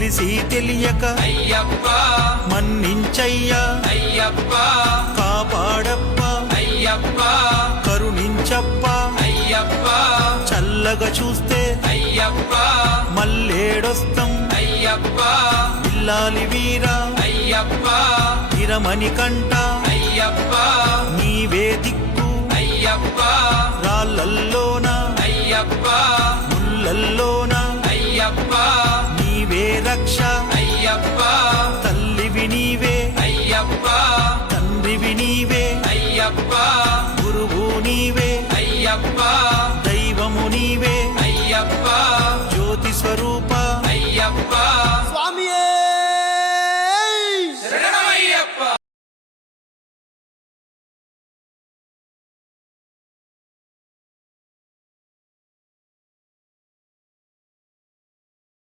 తెలిసి తెలియక అయ్యప్ప మన్నించయ్యా అయ్యప్ప కాపాడప్ప అయ్యప్ప కరుణించప్ప అయ్యప్ప చల్లగా చూస్తే అయ్యప్ప మల్లేడొస్తం అయ్యప్ప ఇల్లాలి వీరా అయ్యప్ప ఇరమణి కంట అయ్యప్ప నీవే దిక్కు అయ్యప్ప రాళ్ళల్లోన అయ్యప్ప ముళ్ళల్లోన అయ్యప్ప నీవే రక్ష అయ్యప్ప